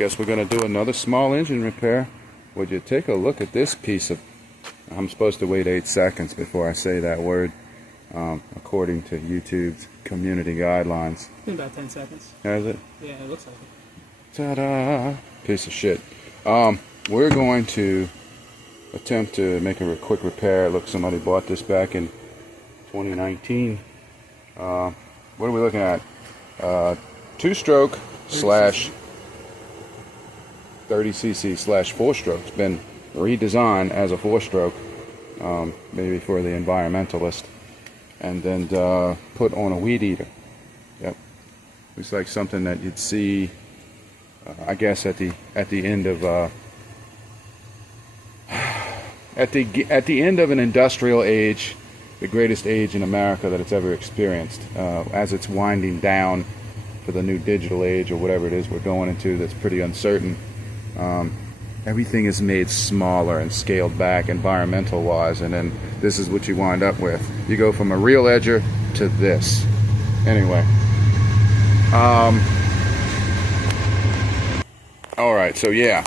guess we're going to do another small engine repair. Would you take a look at this piece of... I'm supposed to wait 8 seconds before I say that word, according to YouTube's community guidelines. In about 10 seconds. Has it? Yeah, it looks like it. Ta-da! Piece of shit. We're going to attempt to make a quick repair. Look, somebody bought this back in 2019. What are we looking at? 2-stroke slash 30cc slash 4-stroke. It's been redesigned as a 4-stroke, maybe for the environmentalist, and then put on a weed eater. Yep, looks like something that you'd see, I guess, at the end of at the end of an industrial age, the greatest age in America that it's ever experienced. As it's winding down for the new digital age, or whatever it is we're going into, that's pretty uncertain. Everything is made smaller and scaled back environmental wise, and then this is what you wind up with. You go from a real edger to this. Anyway, alright, so yeah,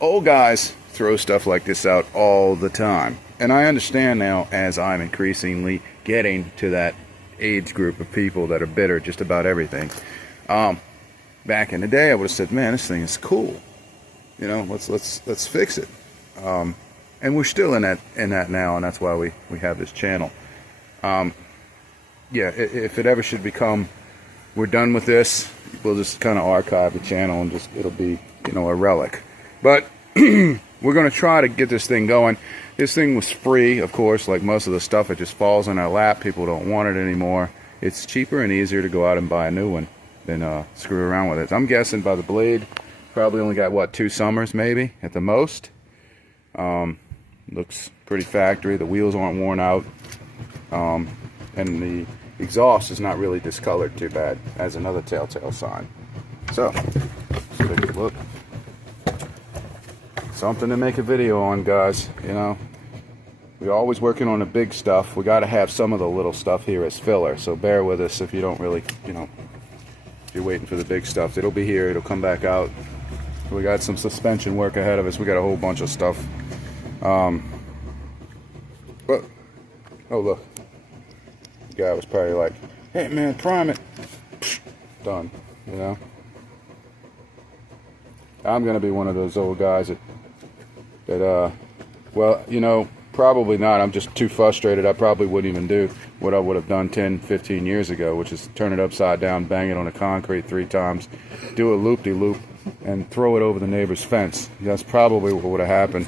old guys throw stuff like this out all the time, and I understand now, as I'm increasingly getting to that age group of people that are bitter just about everything. Back in the day, I would have said, man, this thing is cool. You know, let's fix it. And we're still in that now, and that's why we have this channel. Yeah, if it ever should become, we're done with this, we'll just kind of archive the channel and it'll be, you know, a relic. But we're going to try to get this thing going. This thing was free, of course, like most of the stuff. It just falls in our lap. People don't want it anymore. It's cheaper and easier to go out and buy a new one than screw around with it. I'm guessing by the blade, probably only got, what, 2 summers maybe at the most. Looks pretty factory. The wheels aren't worn out, and the exhaust is not really discolored too bad, as another telltale sign. So let's take a look. Something to make a video on, guys. You know, we're always working on the big stuff. We got to have some of the little stuff here as filler, so bear with us if you don't really, you know, if you're waiting for the big stuff. It'll be here, it'll come back out. We got some suspension work ahead of us. We got a whole bunch of stuff. But oh, look, the guy was probably like, hey man, prime it. Done. You know, I'm gonna be one of those old guys that well, you know, probably not. I'm just too frustrated. I probably wouldn't even do what I would have done 10, 15 years ago, which is turn it upside down, bang it on the concrete 3 times, do a loop-de-loop, and throw it over the neighbor's fence. That's probably what would have happened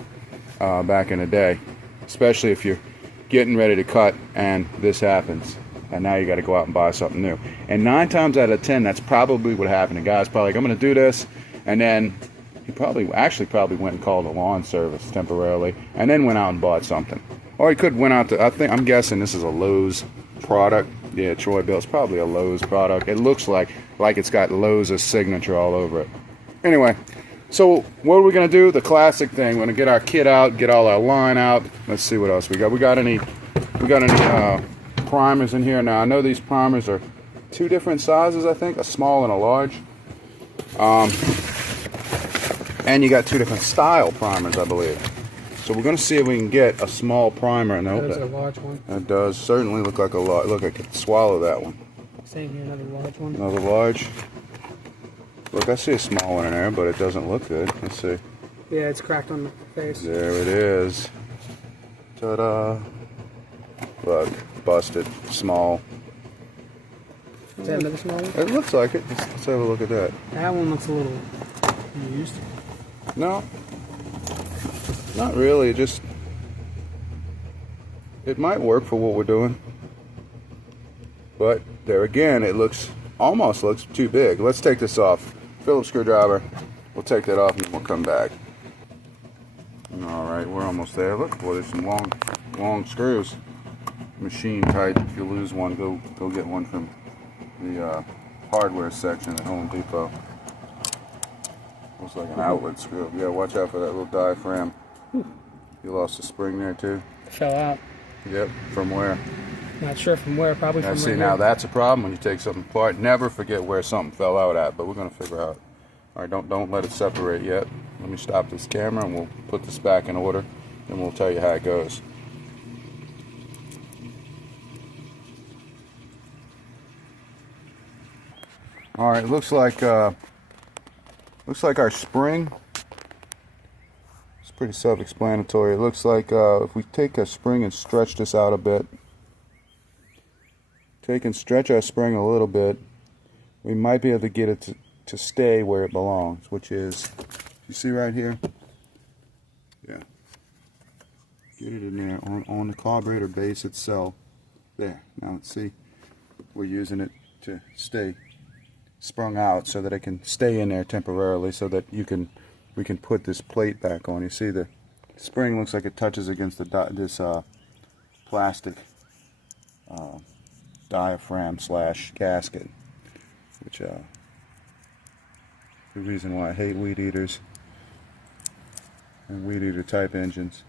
back in the day, especially if you're getting ready to cut and this happens, and now you got to go out and buy something new. And 9 times out of 10, that's probably what happened. The guy's probably like, I'm going to do this, and then he probably went and called a lawn service temporarily, and then went out and bought something. Or he could went out to, I'm guessing this is a Lowe's product. Yeah, Troy-Bilt. It's probably a Lowe's product. It looks like it's got Lowe's signature all over it. Anyway, so what are we gonna do? The classic thing. We're gonna get our kit out, get all our line out. Let's see what else we got. We got any primers in here? Now I know these primers are 2 different sizes, I think, a small and a large. And you got 2 different style primers, I believe. So we're going to see if we can get a small primer. And There's a large one. That does certainly look like a large. Look, I could swallow that one. Same here, another large one. Another large. Look, I see a small one in there, but it doesn't look good. Let's see. Yeah, it's cracked on the face. There it is. Ta-da. Look, busted, small. Is that another small one? It looks like it. Let's have a look at that. That one looks a little used. No, not really. It might work for what we're doing, but there again, it almost looks too big. Let's take this off. Phillips screwdriver. We'll take that off and then we'll come back. All right, we're almost there. Look, boy, there's some long screws. Machine tight. If you lose one, go get one from the hardware section at Home Depot. Looks like an outlet screw. You gotta watch out for that little diaphragm. You lost a spring there too? It fell out. Yep. From where? Not sure from where. Probably from see, right now here. that's a problem when you take something apart. Never forget where something fell out at, but we're gonna figure out All right, don't let it separate yet. Let me stop this camera and we'll put this back in order, and we'll tell you how it goes. All right, looks like our spring. It's pretty self-explanatory. It looks like if we take a spring and stretch this out a bit, stretch our spring a little bit, we might be able to get it to stay where it belongs, which is, you see right here? Yeah. Get it in there on the carburetor base itself. There. Now let's see. We're using it to stay sprung out so that it can stay in there temporarily, so that we can put this plate back on. You see the spring looks like it touches against this plastic diaphragm / gasket, which the reason why I hate weed eaters and weed eater type engines,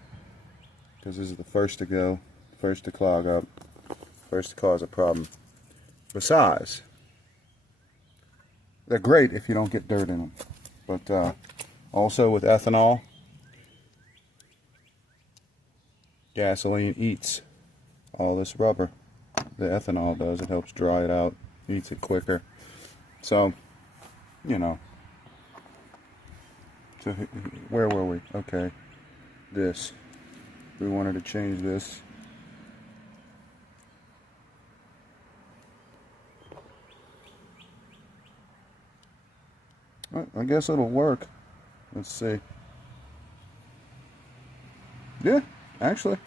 because this is the first to go, first to clog up, first to cause a problem. Besides, they're great if you don't get dirt in them, but also with ethanol, gasoline eats all this rubber. The ethanol does. It helps dry it out, eats it quicker. So, you know. So where were we? Okay, this. We wanted to change this. Well, I guess it'll work. Let's see. Yeah, actually,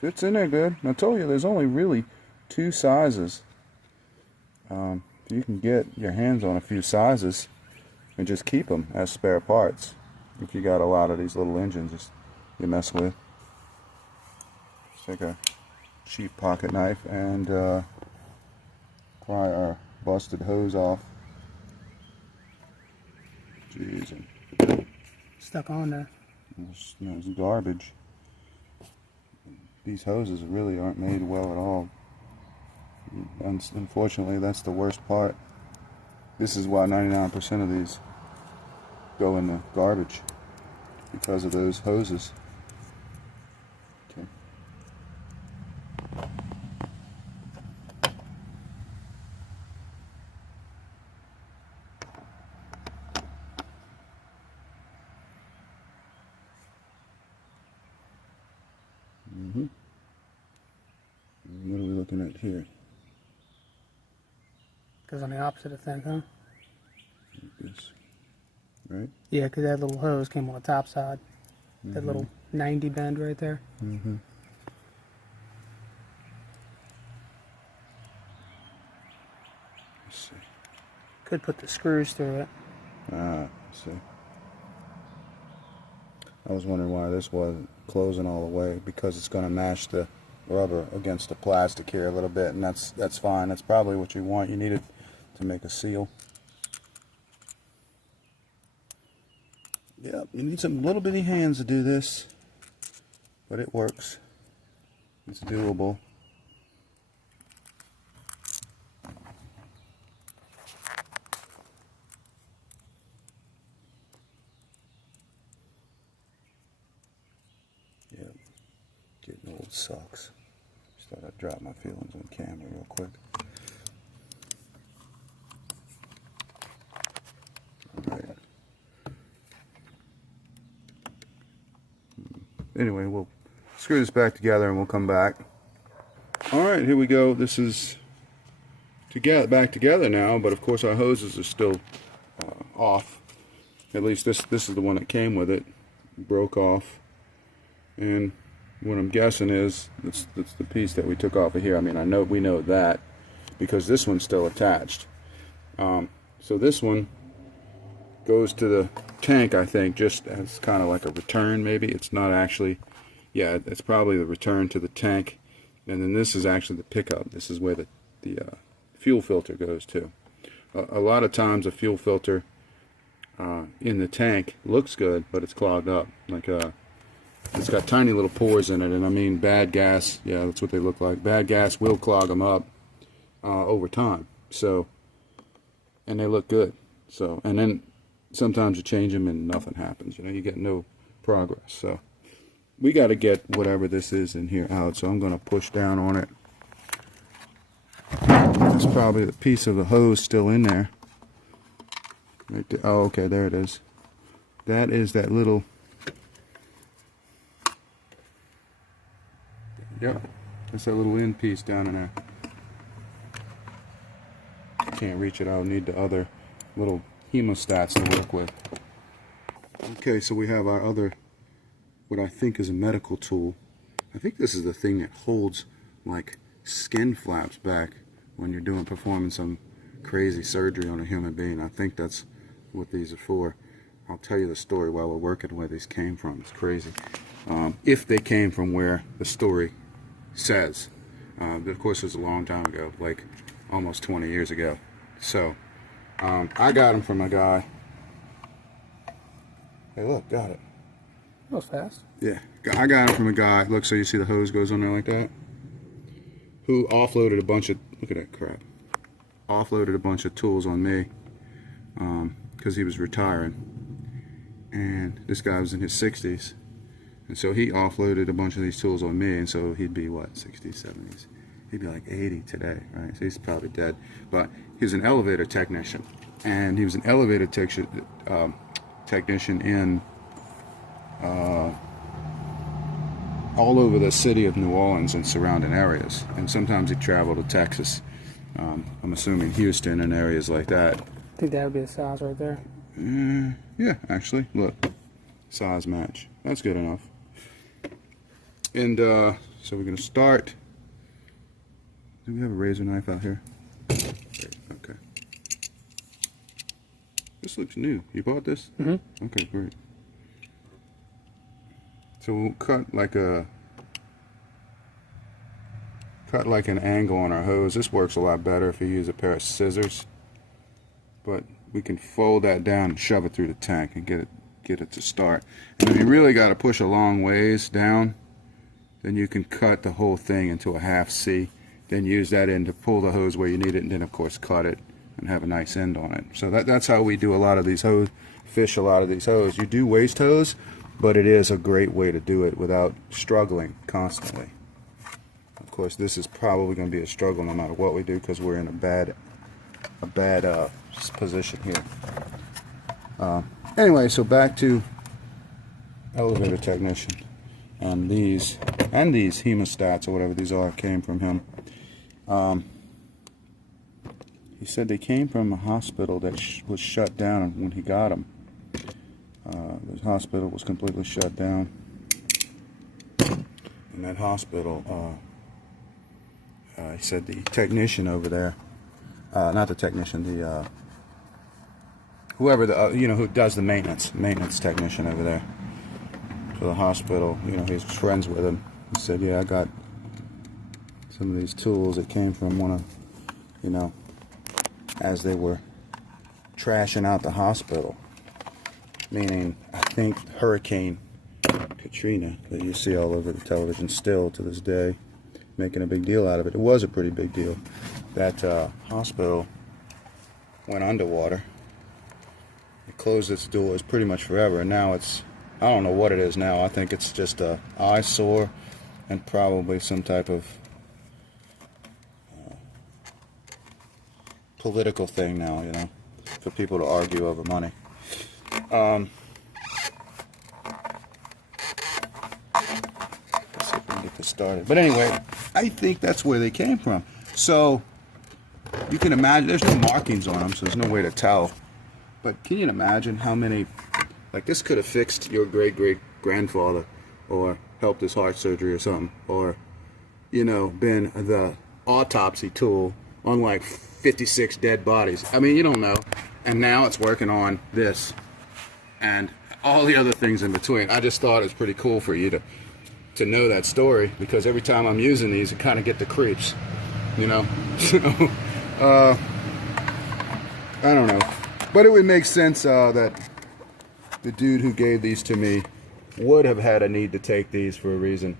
fits in there good. I told you there's only really 2 sizes. You can get your hands on a few sizes and just keep them as spare parts if you got a lot of these little engines you mess with. Just take a cheap pocket knife and pry our busted hose off. Jeez. Stuck on there. It's garbage. These hoses really aren't made well at all. Unfortunately, that's the worst part. This is why 99% of these go in the garbage, because of those hoses. Okay. What are we looking at here? Goes on the opposite of thing, huh? Like this, right? Yeah, because that little hose came on the top side. That little 90 bend right there. Let's see. Could put the screws through it. Let's see. I was wondering why this wasn't closing all the way, because it's going to mash the rubber against the plastic here a little bit, and that's fine. That's probably what you want. You need it to make a seal. Yeah, you need some little bitty hands to do this, but it works. It's doable. Yeah, getting old sucks. Just thought I'd drop my feelings on camera real quick. All right. Anyway, we'll screw this back together and we'll come back. All right, here we go. This is back together now, but of course our hoses are still off. At least this is the one that came with it. Broke off, and what I'm guessing is it's the piece that we took off of here. I mean, we know that because this one's still attached. So this one goes to the tank, I think, just as kind of like a return. Maybe it's not actually. Yeah, it's probably the return to the tank, and then this is actually the pickup. This is where the fuel filter goes to. A lot of times a fuel filter in the tank looks good, but it's clogged up. Like it's got tiny little pores in it, and I mean bad gas. Yeah, that's what they look like. Bad gas will clog them up over time. So, and they look good. So, and then sometimes you change them and nothing happens. You know, you get no progress. So we got to get whatever this is in here out. So I'm going to push down on it. There's probably a piece of the hose still in there. Right there. Oh, okay, there it is. That is that little. Yep, that's that little end piece down in there. Can't reach it. I'll need the other little hemostats to work with. Okay, so we have our other, what I think is a medical tool. I think this is the thing that holds like skin flaps back when you're performing some crazy surgery on a human being. I think that's what these are for. I'll tell you the story while we're working where these came from. It's crazy. If they came from where the story says. Of course, it was a long time ago, like almost 20 years ago. So I got them from a guy. Hey, look, got it. That was fast. Yeah, I got them from a guy. Look, so you see the hose goes on there like that? Who offloaded a bunch of, look at that crap. Offloaded a bunch of tools on me because he was retiring. And this guy was in his 60s. And so he offloaded a bunch of these tools on me, and so he'd be, what, 60s, 70s? He'd be like 80 today, right? So he's probably dead. But he was an elevator technician. And he was an elevator technician in all over the city of New Orleans and surrounding areas. And sometimes he'd travel to Texas. I'm assuming Houston and areas like that. I think that would be the size right there. Yeah, actually, look. Size match. That's good enough. And so we're going to start. Do we have a razor knife out here? Okay. This looks new. You bought this? Mm-hmm. Okay, great. So we'll cut like an angle on our hose. This works a lot better if you use a pair of scissors. But we can fold that down and shove it through the tank and get it to start. And if you really got to push a long ways down, then you can cut the whole thing into a half C, then use that end to pull the hose where you need it, and then of course cut it and have a nice end on it. So that's how we do a lot of these hose, fish a lot of these hose. You do waste hose, but it is a great way to do it without struggling constantly. Of course, this is probably going to be a struggle no matter what we do because we're in a bad position here. Anyway, so back to elevator technician, and these hemostats or whatever these are came from him. He said they came from a hospital that was shut down when he got them. The hospital was completely shut down, and that hospital, he said the technician over there, not the technician, the whoever who does the maintenance technician over there for the hospital, he's friends with him. He said, yeah, I got some of these tools that came from one of, as they were trashing out the hospital, meaning I think Hurricane Katrina that you see all over the television still to this day, making a big deal out of it. It was a pretty big deal. That hospital went underwater. It closed its doors pretty much forever, and now it's, I don't know what it is now. I think it's just a eyesore and probably some type of political thing now, for people to argue over money. Let's see if we can get this started. But anyway, I think that's where they came from. So you can imagine, there's no markings on them, so there's no way to tell. But can you imagine how many, like this could have fixed your great-great-grandfather or helped his heart surgery or something, or, been the autopsy tool on like 56 dead bodies. I mean, you don't know. And now it's working on this and all the other things in between. I just thought it was pretty cool for you to know that story, because every time I'm using these, I kind of get the creeps, So, I don't know. But it would make sense that the dude who gave these to me would have had a need to take these for a reason,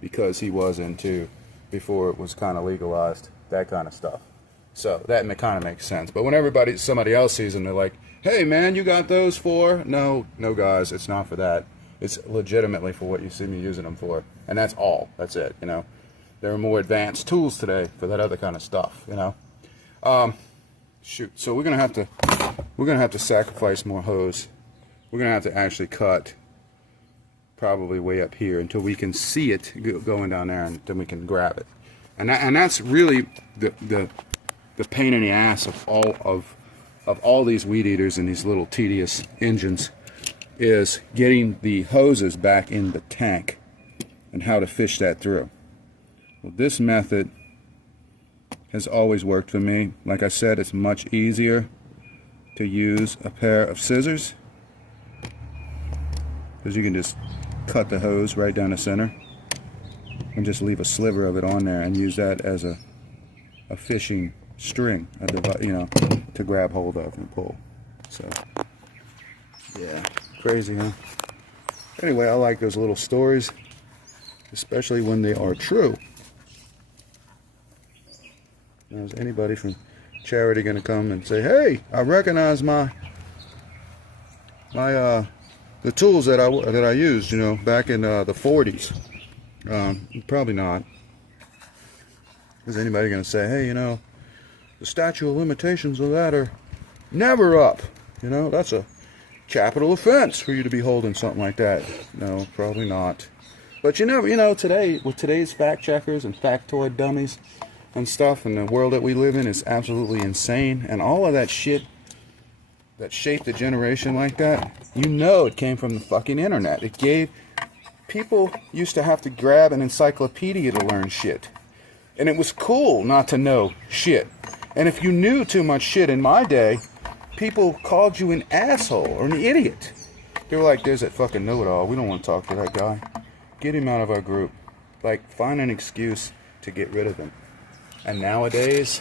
because he was into, before it was kind of legalized, that kind of stuff. So that kind of makes sense. But when somebody else sees them, they're like, hey man, you got those for? No, guys, it's not for that. It's legitimately for what you see me using them for, and that's all. That's it. You know, there are more advanced tools today for that other kind of stuff. You know, shoot. So we're gonna have to sacrifice more hose. We're gonna have to actually cut probably way up here until we can see it going down there, and then we can grab it. And that's really the pain in the ass of all these weed eaters and these little tedious engines, is getting the hoses back in the tank and how to fish that through. Well, this method has always worked for me. Like I said, it's much easier to use a pair of scissors, because you can just cut the hose right down the center and just leave a sliver of it on there and use that as a fishing string, you know, to grab hold of and pull. So yeah, crazy, huh? Anyway, I like those little stories, especially when they are true. Now, is anybody from charity going to come and say, hey, I recognize the tools that I used, you know, back in the 40s? Probably not. Is anybody going to say, hey, you know, the statute of limitations of that are never up? You know, that's a capital offense for you to be holding something like that. No, probably not. But you know, today, with today's fact checkers and factoid dummies and stuff, and the world that we live in is absolutely insane, and all of that shit that shaped a generation like that, you know, it came from the fucking internet. It gave people used to have to grab an encyclopedia to learn shit, and it was cool not to know shit. And if you knew too much shit in my day, people called you an asshole or an idiot. They were like, there's that fucking know-it-all, we don't want to talk to that guy, get him out of our group. Like, find an excuse to get rid of him. And nowadays,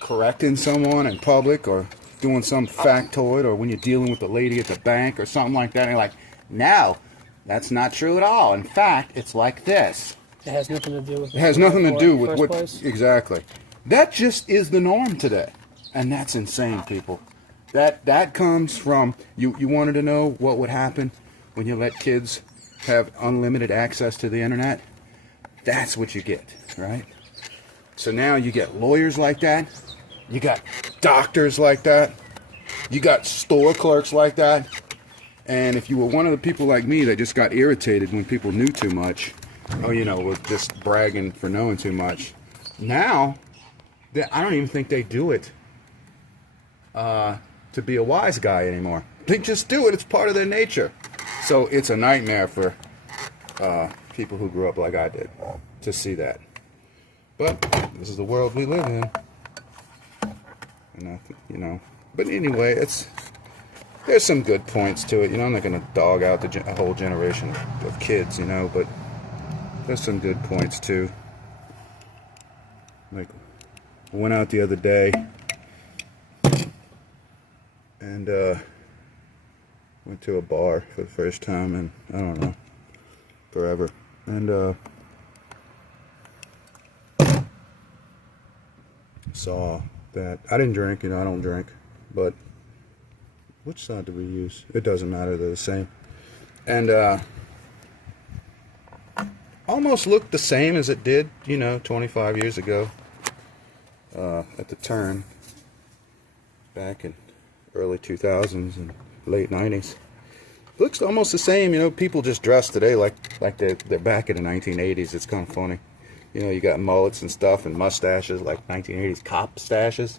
correcting someone in public or doing some factoid, or when you're dealing with the lady at the bank or something like that, and you're like, no, that's not true at all. In fact, it's like this. It has nothing to do with it. It has nothing to do with what... place. Exactly. That just is the norm today. And that's insane, people. That comes from... You wanted to know what would happen when you let kids have unlimited access to the internet? That's what you get, right? So now you get lawyers like that. You got doctors like that. You got store clerks like that. And if you were one of the people like me that just got irritated when people knew too much, or, you know, were just bragging for knowing too much, now, I don't even think they do it to be a wise guy anymore. They just do it. It's part of their nature. So it's a nightmare for people who grew up like I did to see that. But this is the world we live in. And you know, but anyway, there's some good points to it. You know, I'm not going to dog out a whole generation of kids, you know, but there's some good points too. Like, I went out the other day and went to a bar for the first time in, I don't know, forever. And saw that I didn't drink, you know, I don't drink, but which side do we use? It doesn't matter, they're the same. And almost looked the same as it did, you know, 25 years ago at the turn back in early 2000s and late 90s. Looks almost the same, you know. People just dress today like they're back in the 1980s. It's kind of funny. You know, you got mullets and stuff and mustaches like 1980s cop stashes.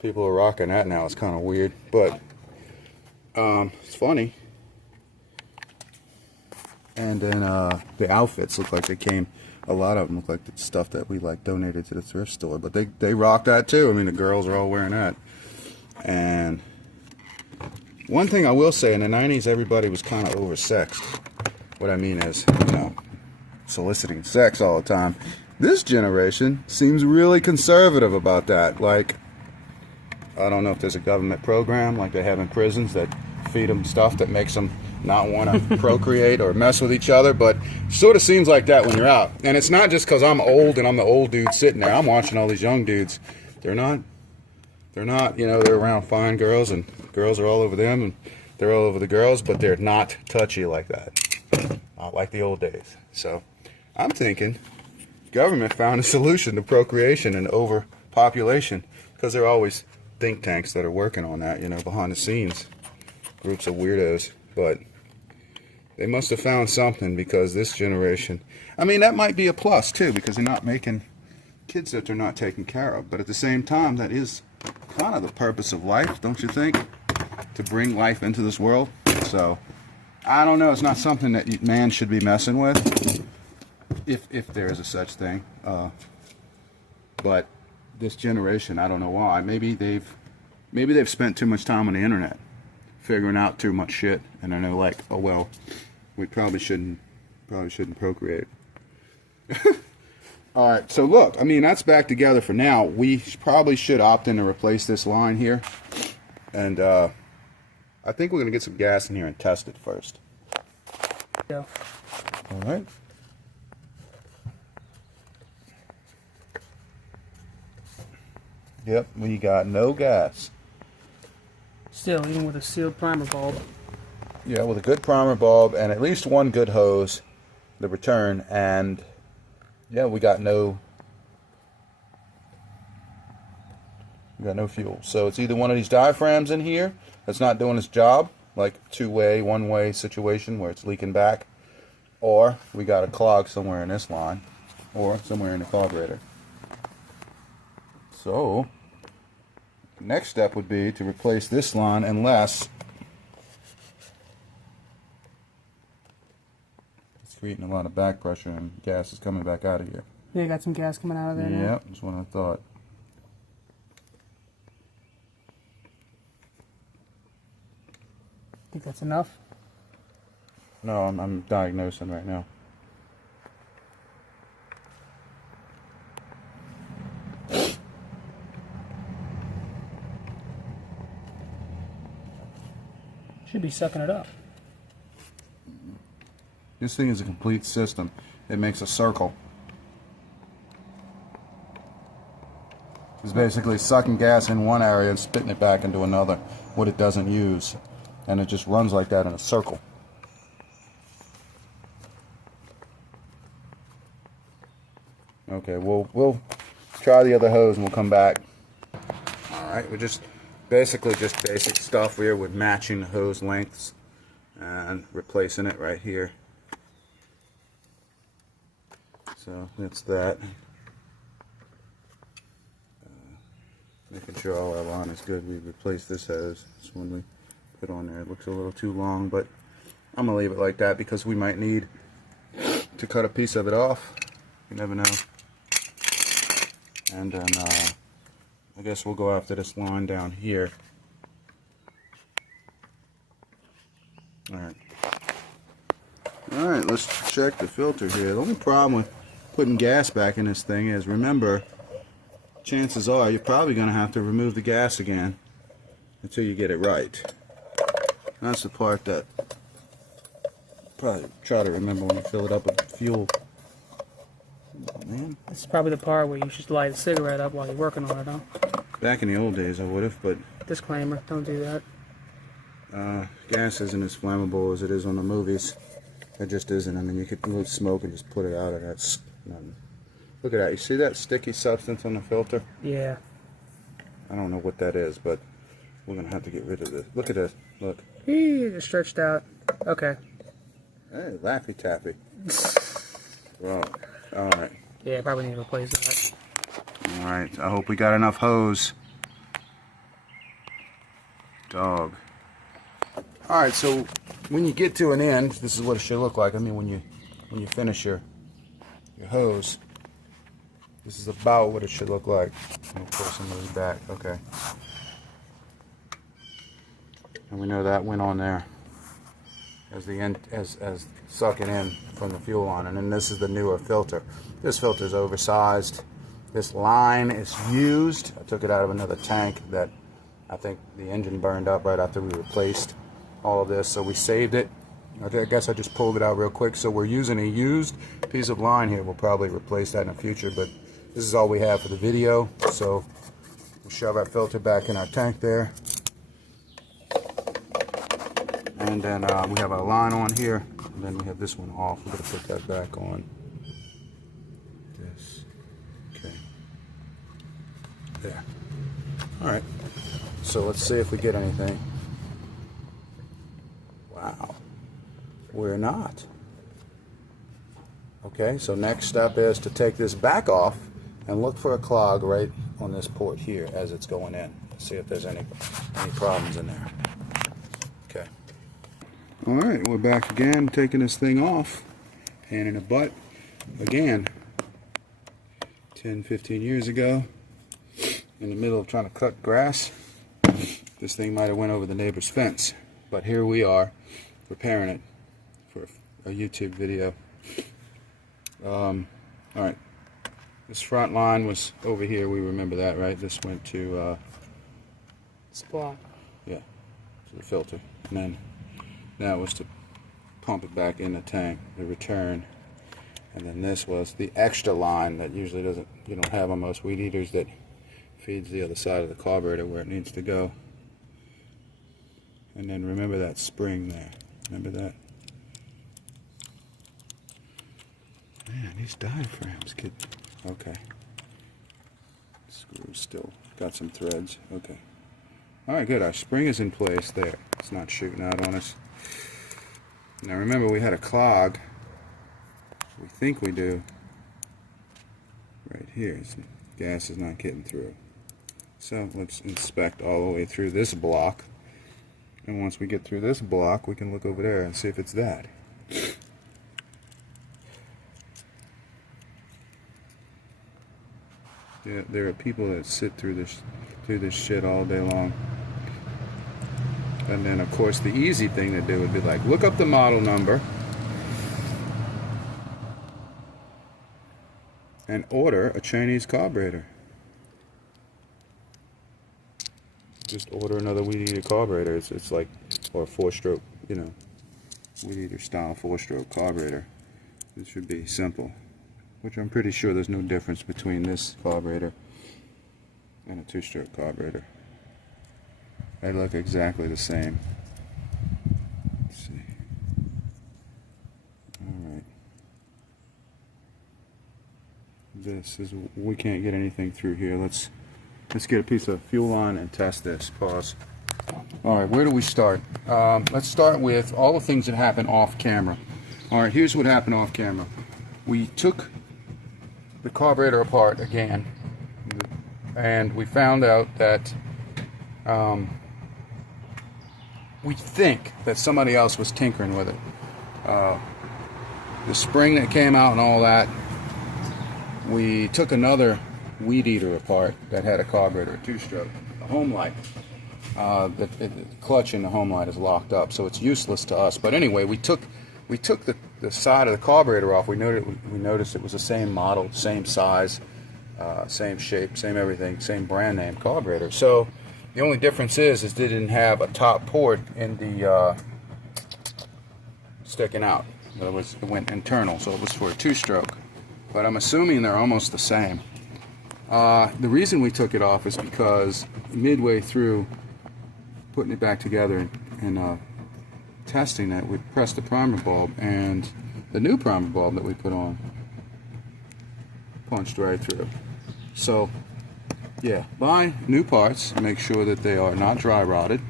People are rocking that now. It's kind of weird, but it's funny. And then the outfits look like they came, a lot of them look like the stuff that we like donated to the thrift store, but they rock that too. I mean, the girls are all wearing that. And one thing I will say, in the 90s, everybody was kind of oversexed. What I mean is, you know, soliciting sex all the time. This generation seems really conservative about that. Like, I don't know if there's a government program like they have in prisons that feed them stuff that makes them not want to procreate or mess with each other, but sort of seems like that when you're out. And it's not just because I'm old and I'm the old dude sitting there. I'm watching all these young dudes. They're not They're not, you know, they're around fine girls and girls are all over them and they're all over the girls, but they're not touchy like that. Not like the old days. So I'm thinking government found a solution to procreation and overpopulation, because there are always think tanks that are working on that, you know, behind the scenes. Groups of weirdos. But they must have found something, because this generation, I mean, that might be a plus too, because they're not making kids that they're not taking care of. But at the same time, that is kind of the purpose of life, don't you think? To bring life into this world. So I don't know, it's not something that man should be messing with, if there is a such thing. But this generation, I don't know why. Maybe they've spent too much time on the internet figuring out too much shit, and then they're like, oh well, we probably shouldn't procreate. All right, so look, I mean, that's back together for now. We probably should opt in to replace this line here, and I think we're gonna get some gas in here and test it first. Yeah. All right. Yep, we got no gas. Still, even with a sealed primer bulb. Yeah, with a good primer bulb and at least one good hose, the return, and yeah, we got no fuel. So it's either one of these diaphragms in here that's not doing its job, like two-way, one-way situation where it's leaking back, or we got a clog somewhere in this line, or somewhere in the carburetor. So next step would be to replace this line, unless it's creating a lot of back pressure and gas is coming back out of here. Yeah, got some gas coming out of there now. Yeah, that's what I thought. Think that's enough? No, I'm diagnosing right now. Should be sucking it up. This thing is a complete system. It makes a circle. It's basically sucking gas in one area and spitting it back into another, what it doesn't use. And it just runs like that in a circle. Okay, we'll try the other hose and we'll come back. Alright, we're just basically just basic stuff here with matching the hose lengths and replacing it right here. So that's that. Making sure all our line is good. We replace this hose. This one we put on there. It looks a little too long, but I'm gonna leave it like that because we might need to cut a piece of it off. You never know. And then I guess we'll go after this line down here. Alright. Alright, let's check the filter here. The only problem with putting gas back in this thing is, remember, chances are you're probably going to have to remove the gas again until you get it right. That's the part that probably try to remember when you fill it up with fuel. Oh, man. This is probably the part where you should light a cigarette up while you're working on it, huh? Back in the old days I would have, but Disclaimer, don't do that. gas isn't as flammable as it is on the movies. It just isn't. I mean, you could remove smoke and just put it out, and that's nothing. Look at that. You see that sticky substance on the filter? Yeah. I don't know what that is, but we're going to have to get rid of this. Look at this. Look. Just stretched out. Okay. Hey, Laffy Taffy. Well, alright. Yeah, probably need to replace that. Alright, I hope we got enough hose. Dog. Alright, so when you get to an end, this is what it should look like. I mean, when you finish your hose, this is about what it should look like. We'll pull some of these back. Okay. And we know that went on there as the end, as sucking in from the fuel line. And then this is the newer filter. This filter is oversized. This line is used. I took it out of another tank that I think the engine burned up right after we replaced all of this, so we saved it. I guess I just pulled it out real quick. So we're using a used piece of line here. We'll probably replace that in the future, but this is all we have for the video, so we'll shove our filter back in our tank there. And then we have our line on here. And then we have this one off. We're going to put that back on. This. Okay. There. Alright. So let's see if we get anything. Wow. We're not. Okay, so next step is to take this back off and look for a clog right on this port here as it's going in. See if there's any problems in there. Okay. Alright, we're back again, taking this thing off. Pain in the butt. Again, 10, 15 years ago, in the middle of trying to cut grass, this thing might have went over the neighbor's fence. But here we are, repairing it for a YouTube video. Alright, this front line was over here, we remember that, right? This went to, Spot. yeah, to the filter. And then that was to pump it back in the tank, the return. And then this was the extra line that usually you don't have on most weed eaters, that feeds the other side of the carburetor where it needs to go. And then remember that spring there. Remember that? Man, these diaphragms could... Okay. Screws still got some threads. Okay. Alright, good. Our spring is in place there. It's not shooting out on us. Now remember, we had a clog. We think we do. Right here. Gas is not getting through. So let's inspect all the way through this block. And once we get through this block, we can look over there and see if it's that. Yeah, there are people that sit through this shit all day long. And then of course the easy thing to do would be like, look up the model number and order a Chinese carburetor. Just order another weed eater carburetor. It's like, or a 4-stroke, you know, weed eater style 4-stroke carburetor. This should be simple, which I'm pretty sure there's no difference between this carburetor and a 2-stroke carburetor. They look exactly the same. Let's see. Alright. This is, we can't get anything through here. Let's get a piece of fuel line and test this. Pause. Alright, where do we start? Let's start with all the things that happen off camera. Alright, here's what happened off camera. We took the carburetor apart again, and we found out that we think that somebody else was tinkering with it. The spring that came out and all that, we took another weed eater apart that had a carburetor, a 2-stroke. The home light, the clutch in the home light is locked up, so it's useless to us. But anyway, we took the side of the carburetor off. We noticed it was the same model, same size, same shape, same everything, same brand name carburetor. So the only difference is it didn't have a top port in the sticking out. It went internal, so it was for a 2-stroke. But I'm assuming they're almost the same. The reason we took it off is because midway through putting it back together and testing it, we pressed the primer bulb, and the new primer bulb that we put on punched right through. So yeah, buy new parts, make sure that they are not dry rotted.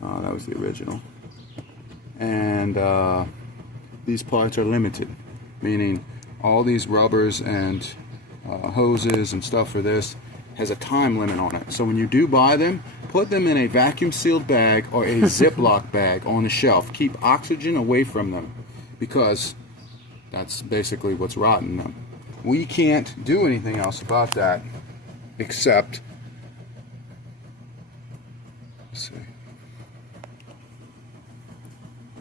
That was the original. And these parts are limited, meaning all these rubbers and hoses and stuff for this has a time limit on it. So when you do buy them, put them in a vacuum sealed bag or a Ziploc bag on the shelf. Keep oxygen away from them, because that's basically what's rotting them. We can't do anything else about that except, let's see,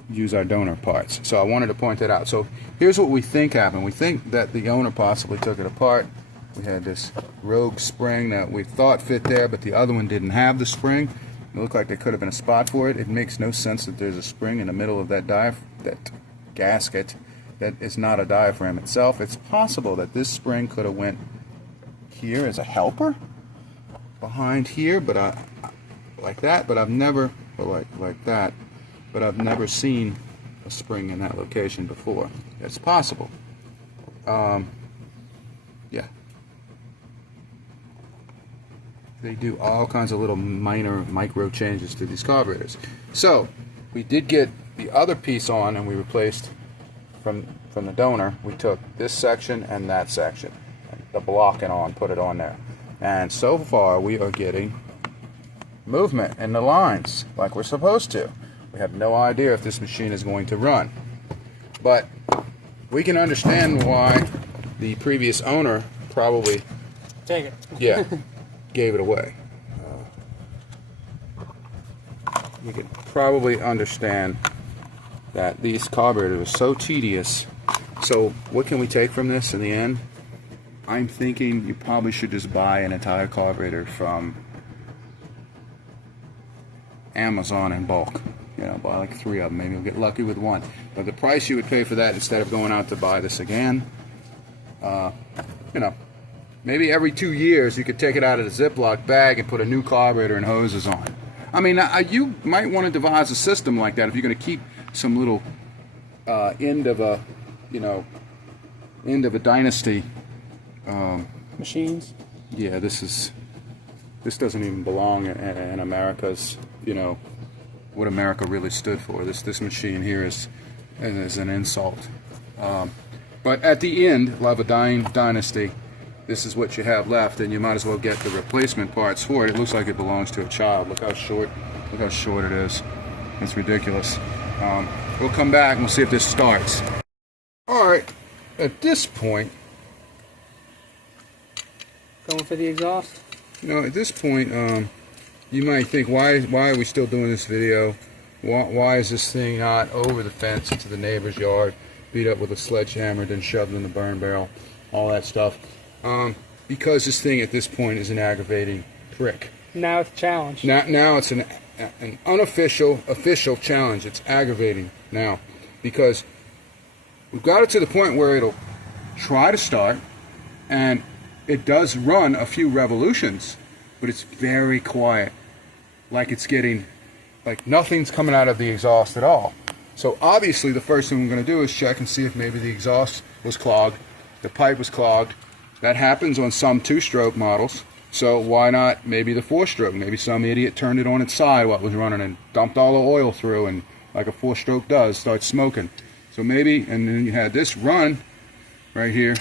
use our donor parts. So I wanted to point that out. So here's what we think happened. We think that the owner possibly took it apart. We had this rogue spring that we thought fit there, but the other one didn't have the spring. It looked like there could have been a spot for it. It makes no sense that there's a spring in the middle of that gasket that is not a diaphragm itself. It's possible that this spring could have went here as a helper, behind here, but like that, but I've never, or like that, but I've never seen a spring in that location before. It's possible. Yeah. They do all kinds of little minor micro changes to these carburetors. So we did get the other piece on, and we replaced from the donor. We took this section and that section, the blocking on, put it on there, and so far we are getting movement in the lines like we're supposed to. We have no idea if this machine is going to run, but we can understand why the previous owner probably Take it. yeah gave it away. You can probably understand that these carburetors are so tedious. So what can we take from this in the end? I'm thinking you probably should just buy an entire carburetor from Amazon in bulk. You know, buy like 3 of them. Maybe you'll get lucky with 1. But the price you would pay for that, instead of going out to buy this again, you know, maybe every 2 years you could take it out of the Ziploc bag and put a new carburetor and hoses on. I mean, you might want to devise a system like that if you're going to keep some little end of a dynasty. Machines. Yeah, this doesn't even belong in America's, you know, what America really stood for. This machine here is an insult. But at the end of a dying dynasty, this is what you have left, and you might as well get the replacement parts for it. It looks like it belongs to a child. Look how short it is. It's ridiculous. We'll come back and we'll see if this starts. All right, at this point, Going for the exhaust. you know, at this point, you might think, why are we still doing this video? Why is this thing not over the fence into the neighbor's yard, beat up with a sledgehammer, then shoved in the burn barrel, all that stuff? Because this thing at this point is an aggravating prick. Now it's a challenge. Now it's an unofficial, official challenge. It's aggravating now because we've got it to the point where it'll try to start, and it does run a few revolutions, but it's very quiet, like it's getting, like nothing's coming out of the exhaust at all. So obviously the first thing we're going to do is check and see if maybe the exhaust was clogged, the pipe was clogged. That happens on some 2-stroke models, so why not maybe the 4-stroke? Maybe some idiot turned it on its side while it was running and dumped all the oil through, and like a 4-stroke does, starts smoking. So maybe, and then you had this run right here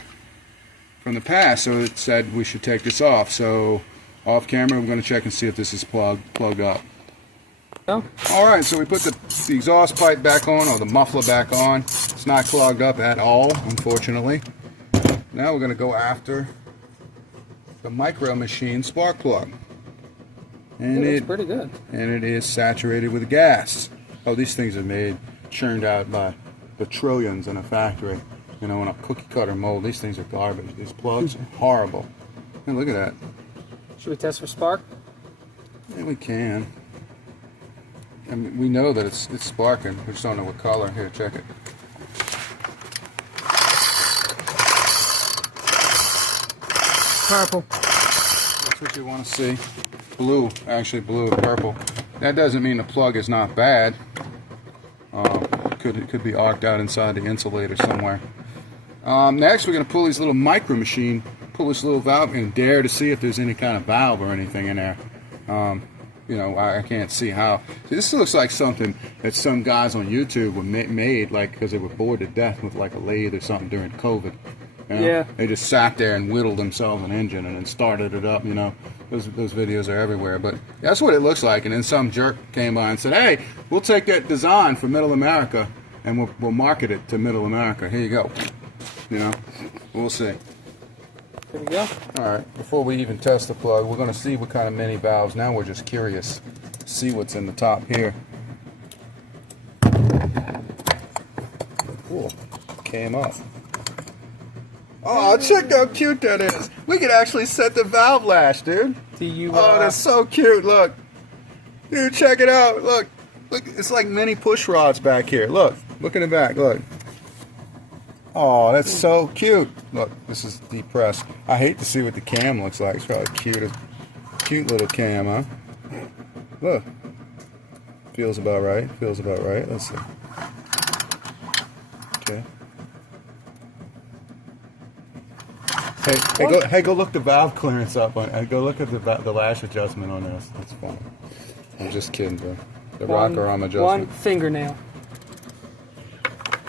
from the past, so it said we should take this off. So off camera, we're going to check and see if this is plugged up. Oh. Alright, so we put the exhaust pipe back on, or the muffler back on. It's not clogged up at all, unfortunately. Now we're going to go after the Micro Machine spark plug. And it's pretty good. And it is saturated with gas. Oh, these things are made, churned out by the trillions in a factory. You know, in a cookie cutter mold. These things are garbage. These plugs are horrible. And look at that. Should we test for spark? Yeah, we can. I mean, we know that it's sparking. We just don't know what color. Here, check it. Purple. That's what you want to see. Blue, actually blue and purple. That doesn't mean the plug is not bad. It could be arced out inside the insulator somewhere. Next, we're going to pull these little Micro Machine, pull this little valve, and dare to see if there's any kind of valve or anything in there. You know, I can't see how. See, this looks like something that some guys on YouTube were made, like, because they were bored to death with like a lathe or something during COVID. You know? Yeah. They just sat there and whittled themselves an engine and then started it up. You know, those videos are everywhere. But that's what it looks like. And then some jerk came by and said, "Hey, we'll take that design for Middle America and we'll market it to Middle America. Here you go." You know, we'll see. There we go. Alright, before we even test the plug, we're going to see what kind of mini valves. Now we're just curious. See what's in the top here. Cool. Came up. Oh, check how cute that is. We could actually set the valve lash, dude. Oh, that's so cute. Look. Dude, check it out. Look. Look, it's like mini push rods back here. Look. Look in the back. Look. Oh, that's so cute. Look, this is depressed. I hate to see what the cam looks like. It's probably cute. Cute little cam, huh? Look. Feels about right. Feels about right. Let's see. Okay. Hey, go look the valve clearance up on. Go look at the lash adjustment on this. That's fine. I'm just kidding, bro. The rocker arm adjustment. One fingernail.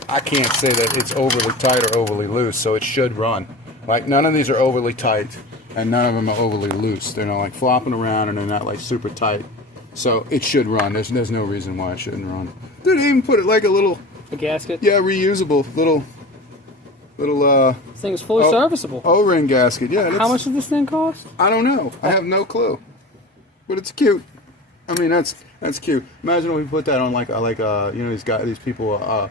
I can't say that it's overly tight or overly loose, so it should run. Like, none of these are overly tight, and none of them are overly loose. They're not like flopping around, and they're not like super tight. So it should run. There's no reason why it shouldn't run. They didn't even put it like a gasket. Yeah, reusable little. This thing is fully serviceable. O-ring gasket. Yeah. How much does this thing cost? I don't know. I have no clue. But it's cute. I mean, that's cute. Imagine if we put that on like you know, these people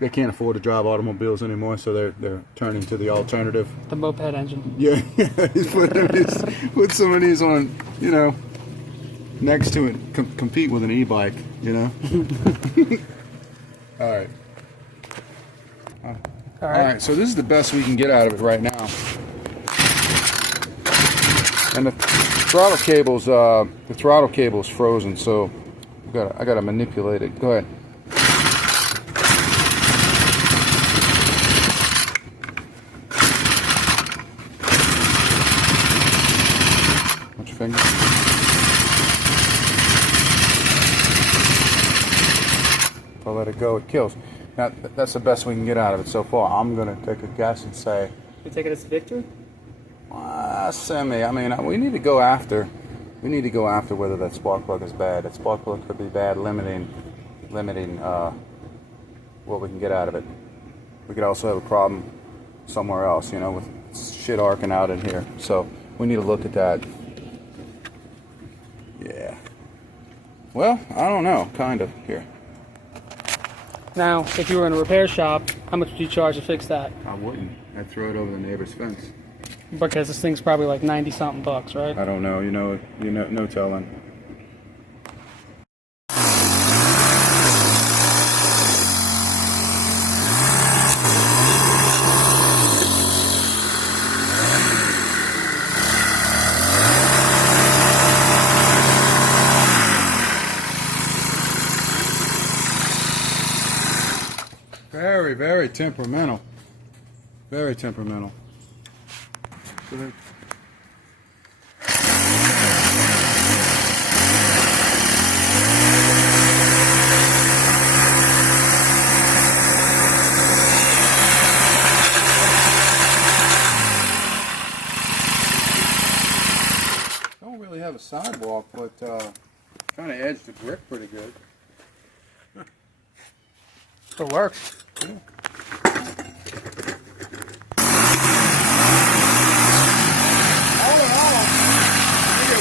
they can't afford to drive automobiles anymore, so they're turning to the alternative. The moped engine. Yeah, he's put some of these on, you know, next to it, compete with an e-bike, you know. All right. All right. So this is the best we can get out of it right now. And the throttle cable's frozen, so I gotta manipulate it. Go ahead. Watch your finger. If I let it go, it kills. Now that's the best we can get out of it so far. I'm gonna take a guess and say. You take it as a victory? Semi. I mean, we need to go after. We need to go after whether that spark plug is bad. That spark plug could be bad, limiting what we can get out of it. We could also have a problem somewhere else, you know, with shit arcing out in here. So we need to look at that. Yeah. Well, I don't know. Kind of. Here. Now, if you were in a repair shop, how much would you charge to fix that? I wouldn't. I'd throw it over the neighbor's fence. Because this thing's probably like 90-something bucks, right? I don't know. You know, no telling. Very, very temperamental. Very temperamental. Don't really have a sidewalk, but kind of edged the brick pretty good. It works. Yeah.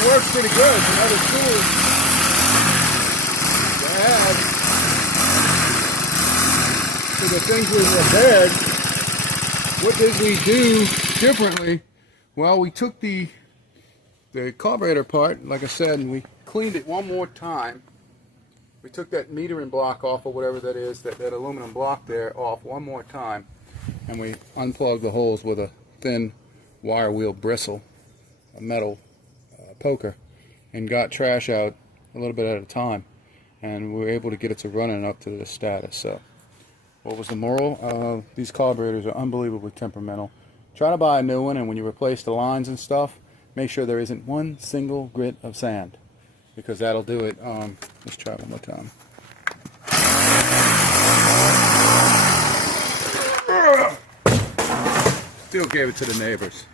Works pretty good. Another tool to add to the things we've repaired. What did we do differently? Well, we took the carburetor part, like I said, and we cleaned it one more time. We took that metering block off, or whatever that is, that aluminum block there off one more time, and we unplugged the holes with a thin wire wheel bristle, a metal poker, and got trash out a little bit at a time, and we were able to get it to running up to this status. So what was the moral? These carburetors are unbelievably temperamental. Try to buy a new one, and when you replace the lines and stuff, make sure there isn't one single grit of sand, because that'll do it. Let's try it one more time. Still gave it to the neighbors.